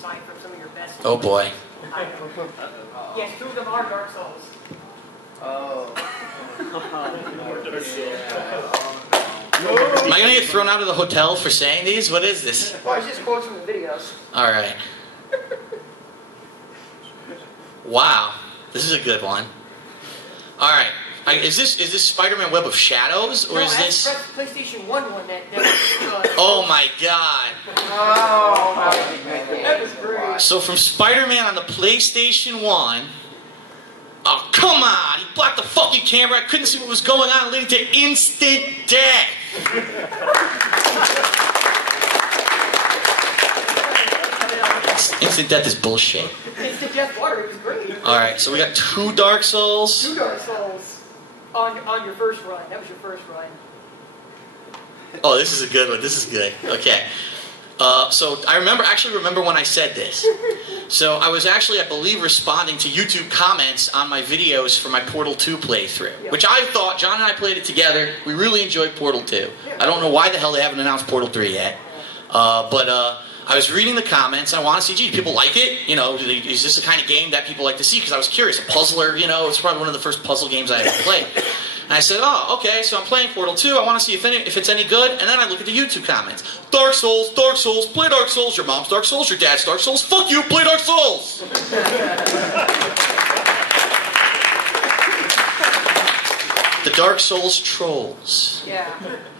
aside from some of your best. Oh boy. Yes, two of them are Dark Souls. Oh. Am I going to get thrown out of the hotel for saying these? What is this? Well, it's just quotes from the videos. Alright. Wow. This is a good one. Alright. Is this Spider-Man Web of Shadows? Or is this... that's PlayStation 1 one that oh my god. Oh, that was great. So from Spider-Man on the PlayStation 1... Oh, come on! He blocked the fucking camera. I couldn't see what was going on, leading to instant death. Instant death is bullshit. Instant death water. It was great. All right, so we got 2 Dark Souls. 2 Dark Souls on your first run. That was your first run. Oh, this is a good one. This is good. Okay. So I actually remember when I said this. So I was actually, I believe, responding to YouTube comments on my videos for my Portal 2 playthrough, which I thought, John and I played it together. We really enjoyed Portal 2. I don't know why the hell they haven't announced Portal 3 yet. But I was reading the comments. I want to see, gee, do people like it? You know, is this the kind of game that people like to see? Because I was curious. A puzzler, you know, it's probably one of the first puzzle games I ever played. And I said, oh, okay, so I'm playing Portal 2. I want to see if it's any good. And then I look at the YouTube comments. Dark Souls, play Dark Souls. Your mom's Dark Souls, your dad's Dark Souls. Fuck you, play Dark Souls. The Dark Souls trolls. Yeah.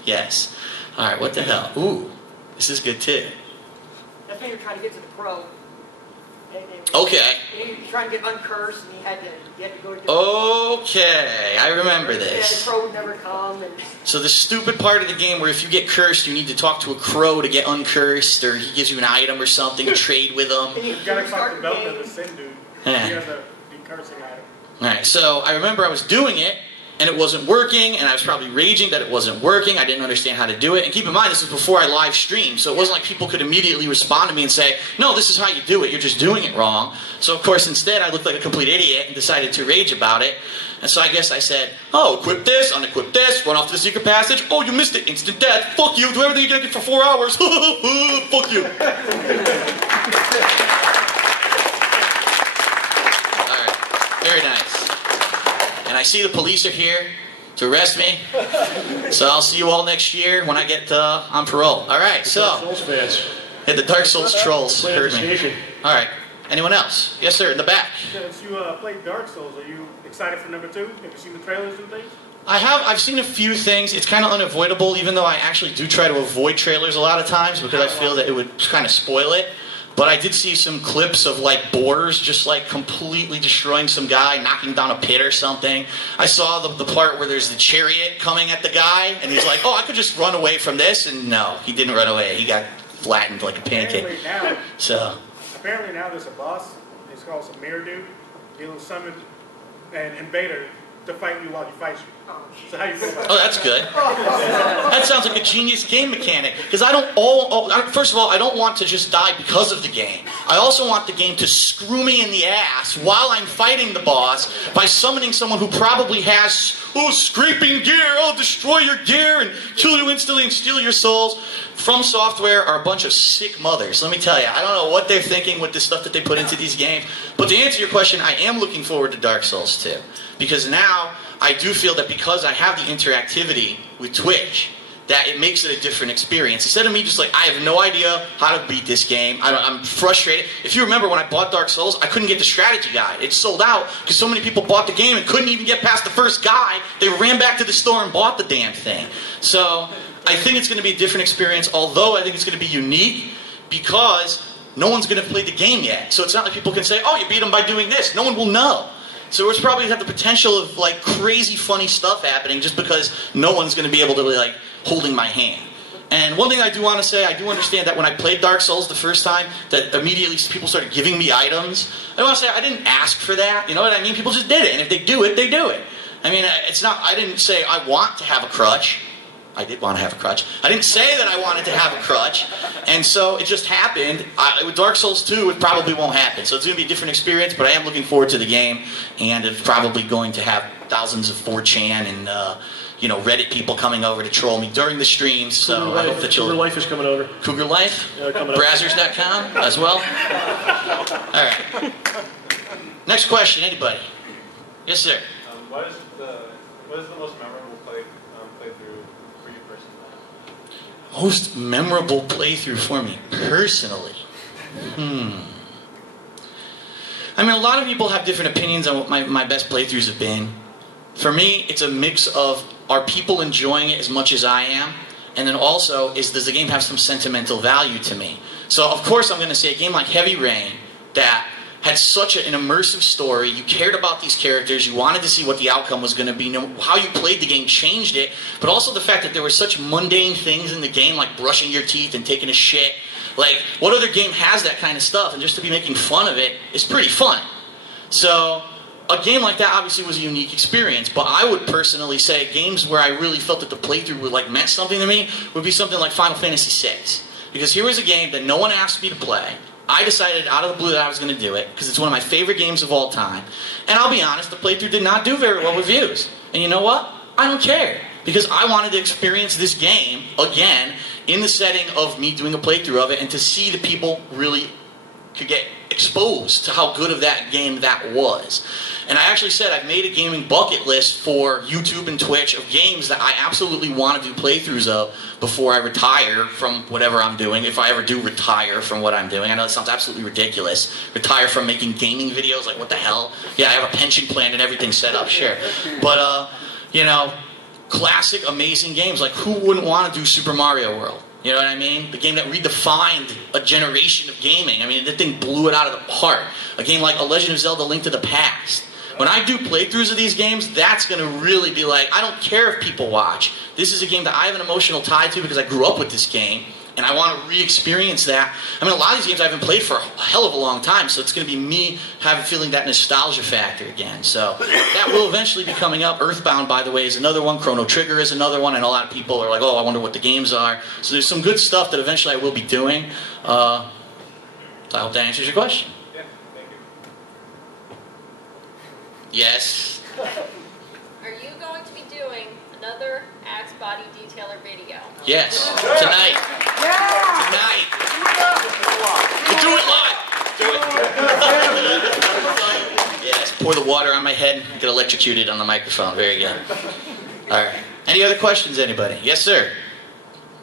Yes. All right, what the hell? Ooh, this is good too. That's when you're trying to get to the pro. Okay. He was trying to get uncursed, and he had to go to... Okay, I remember this. Yeah, the crow would never come. And... So the stupid part of the game where if you get cursed, you need to talk to a crow to get uncursed, or he gives you an item or something to trade with him. You gotta talk to Belka, the Sin dude. Yeah. He has a cursing item. Alright, so I remember I was doing it, and it wasn't working, and I was probably raging that it wasn't working. I didn't understand how to do it. And keep in mind, this was before I live streamed, so it wasn't like people could immediately respond to me and say, no, this is how you do it, you're just doing it wrong. So of course, instead, I looked like a complete idiot and decided to rage about it. And so I guess I said, oh, equip this, unequip this, run off to the secret passage. Oh, you missed it, instant death. Fuck you, do everything you're gonna get for 4 hours. Fuck you. Alright, very nice. And I see the police are here to arrest me. So I'll see you all next year when I get on parole. All right, so. Dark Souls fans. Hey, the Dark Souls trolls Play at heard the me. station. All right. Anyone else? Yes, sir, in the back. Since you played Dark Souls, are you excited for number 2? Have you seen the trailers and things? I've seen a few things. It's kind of unavoidable, even though I actually do try to avoid trailers a lot of times because I feel that it would kind of spoil it. But I did see some clips of like boars just like completely destroying some guy, knocking down a pit or something. I saw the part where there's the chariot coming at the guy, and he's like, oh, I could just run away from this. And no, he didn't run away. He got flattened like a pancake. Apparently now there's a boss. It's called some mirror dude. He'll summon an invader to fight you while he fights you. So how you feel about Oh, that's good. That sounds like a genius game mechanic. Because first of all, I don't want to just die because of the game. I also want the game to screw me in the ass while I'm fighting the boss by summoning someone who probably has, scraping gear, destroy your gear and kill you instantly and steal your souls. From Software are a bunch of sick mothers. Let me tell you, I don't know what they're thinking with the stuff that they put into these games. But to answer your question, I am looking forward to Dark Souls 2. Because now, I do feel that because I have the interactivity with Twitch, that it makes it a different experience. Instead of me just like, I have no idea how to beat this game. I'm frustrated. If you remember when I bought Dark Souls, I couldn't get the strategy guide. It sold out because so many people bought the game and couldn't even get past the first guy. They ran back to the store and bought the damn thing. So, I think it's going to be a different experience, although I think it's going to be unique because no one's going to play the game yet. So it's not like people can say, oh, you beat them by doing this. No one will know. So it's probably have the potential of like crazy funny stuff happening just because no one's going to be able to be like holding my hand. And one thing I do want to say, I do understand that when I played Dark Souls the first time, that immediately people started giving me items. I want to say I didn't ask for that. You know what I mean? People just did it, and if they do it, they do it. I mean, it's not. I didn't say I want to have a crutch. I did want to have a crutch. I didn't say that I wanted to have a crutch, and so it just happened. With Dark Souls 2, it probably won't happen. So it's going to be a different experience, but I am looking forward to the game, and it's probably going to have thousands of 4chan and you know, Reddit people coming over to troll me during the streams. So I hope that you'll... Cougar Life is coming over. Cougar Life? Yeah, coming up. Brazzers.com as well? All right. Next question, anybody? Yes, sir. What is the most memorable playthrough for you personally? Most memorable playthrough for me personally? I mean, a lot of people have different opinions on what my best playthroughs have been. For me, it's a mix of, are people enjoying it as much as I am? And then also, does the game have some sentimental value to me? So, of course, I'm going to say a game like Heavy Rain that had such an immersive story, you cared about these characters, you wanted to see what the outcome was going to be, how you played the game changed it, but also the fact that there were such mundane things in the game like brushing your teeth and taking a shit. Like, what other game has that kind of stuff? And just to be making fun of it is pretty fun. So, a game like that obviously was a unique experience, but I would personally say games where I really felt that the playthrough would, like, meant something to me would be something like Final Fantasy VI. Because here was a game that no one asked me to play. I decided out of the blue that I was going to do it, because it's one of my favorite games of all time. And I'll be honest, the playthrough did not do very well with reviews. And you know what? I don't care. Because I wanted to experience this game, again, in the setting of me doing a playthrough of it, and to see the people really could get exposed to how good of that game that was. And I actually said I've made a gaming bucket list for YouTube and Twitch of games that I absolutely want to do playthroughs of before I retire from whatever I'm doing, if I ever do retire from what I'm doing. I know that sounds absolutely ridiculous. Retire from making gaming videos, like what the hell? Yeah, I have a pension plan and everything set up, sure. But, you know, classic, amazing games. Like, who wouldn't want to do Super Mario World? You know what I mean? The game that redefined a generation of gaming. I mean, that thing blew it out of the park. A game like A Legend of Zelda: Link to the Past. When I do playthroughs of these games, that's going to really be like, I don't care if people watch. This is a game that I have an emotional tie to because I grew up with this game, and I want to re-experience that. I mean, a lot of these games I haven't played for a hell of a long time, so it's going to be me feeling that nostalgia factor again. So that will eventually be coming up. Earthbound, by the way, is another one. Chrono Trigger is another one, and a lot of people are like, oh, I wonder what the games are. So there's some good stuff that eventually I will be doing. I hope that answers your question. Yeah, thank you. Yes. Are you going to be doing another Axe Body Detailer video? Yes. Tonight. Tonight. We'll do it live. Yes. Pour the water on my head. Get electrocuted on the microphone. Very good. All right. Any other questions, anybody? Yes, sir.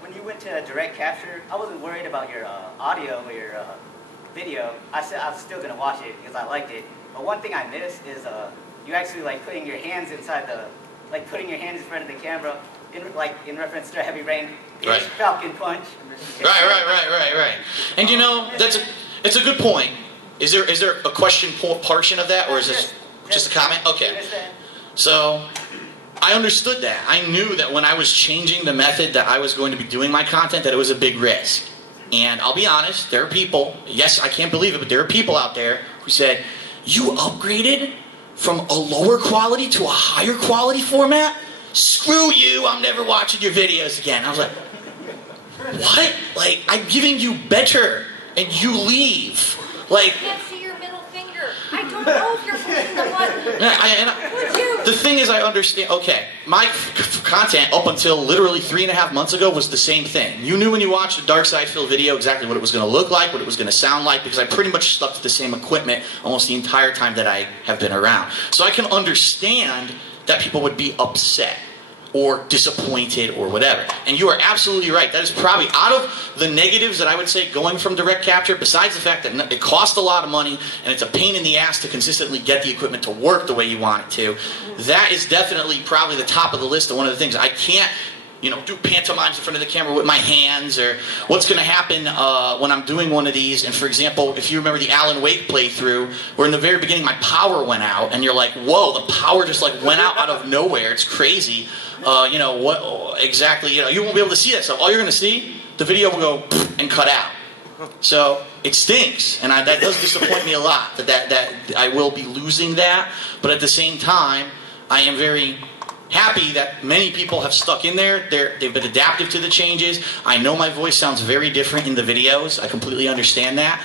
When you went to direct capture, I wasn't worried about your audio or your video. I said I was still going to watch it because I liked it. But one thing I missed is you actually like putting your hands inside the, like putting your hands in front of the camera, in reference to Heavy Rain, Right. Falcon Punch. Right. And you know, it's a good point. Is there a question portion of that, or is this just a comment? Okay. So I understood that. I knew that when I was changing the method that I was going to be doing my content, that it was a big risk. And I'll be honest, there are people, yes, I can't believe it, but there are people out there who said, you upgraded from a lower quality to a higher quality format? Screw you, I'm never watching your videos again. I was like, what? Like, I'm giving you better, and you leave. Like, I can't see your middle finger. I don't know if you're pushing the button. Would you? The thing is, I understand. Okay, my content up until literally 3.5 months ago was the same thing. You knew when you watched the DarksydePhil video exactly what it was going to look like, what it was going to sound like, because I pretty much stuck to the same equipment almost the entire time that I have been around. So I can understand that people would be upset or disappointed or whatever. And you are absolutely right. That is probably, out of the negatives that I would say going from direct capture, besides the fact that it costs a lot of money and it's a pain in the ass to consistently get the equipment to work the way you want it to, that is definitely probably the top of the list of one of the things. I can't, you know, do pantomimes in front of the camera with my hands, or what's going to happen when I'm doing one of these. And for example, if you remember the Alan Wake playthrough, where in the very beginning my power went out, and you're like, whoa, the power just like went out of nowhere. It's crazy. You know, what exactly, you know, you won't be able to see that stuff. All you're going to see, the video will go and cut out. So it stinks, and that does disappoint me a lot, that I will be losing that. But at the same time, I am very happy that many people have stuck in there. They've been adaptive to the changes. I know my voice sounds very different in the videos. I completely understand that.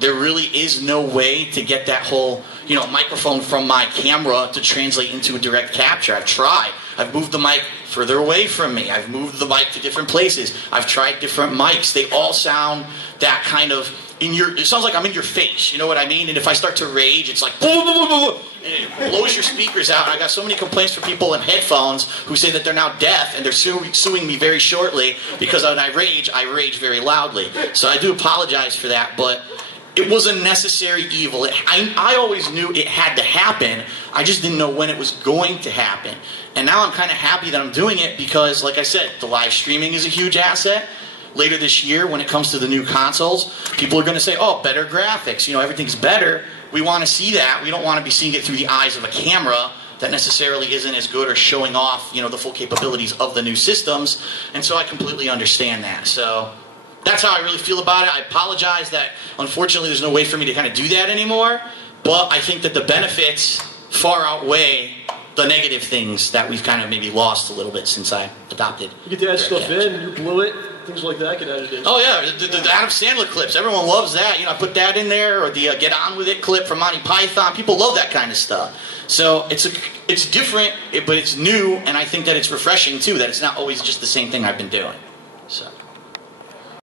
There really is no way to get that whole, you know, microphone from my camera to translate into a direct capture. I've tried. I've moved the mic further away from me. I've moved the mic to different places. I've tried different mics. They all sound that kind of it sounds like I'm in your face, you know what I mean? And if I start to rage, it's like, blah, blah, blah, blah, and it blows your speakers out. And I got so many complaints from people in headphones who say that they're now deaf and they're suing me very shortly because when I rage very loudly. So I do apologize for that, but it was a necessary evil. I always knew it had to happen. I just didn't know when it was going to happen. And now I'm kind of happy that I'm doing it because, like I said, the live streaming is a huge asset. Later this year, when it comes to the new consoles, people are going to say, oh, better graphics, you know, everything's better. We want to see that. We don't want to be seeing it through the eyes of a camera that necessarily isn't as good or showing off, you know, the full capabilities of the new systems. And so I completely understand that. So that's how I really feel about it. I apologize that, unfortunately, there's no way for me to kind of do that anymore. But I think that the benefits far outweigh the negative things that we've kind of maybe lost a little bit since I adopted. You get to add stuff in, you blew it, things like that get added in. Oh yeah, the Adam Sandler clips, everyone loves that. You know, I put that in there, or the Get On With It clip from Monty Python. People love that kind of stuff. So it's different, but it's new, and I think that it's refreshing too, that it's not always just the same thing I've been doing. So.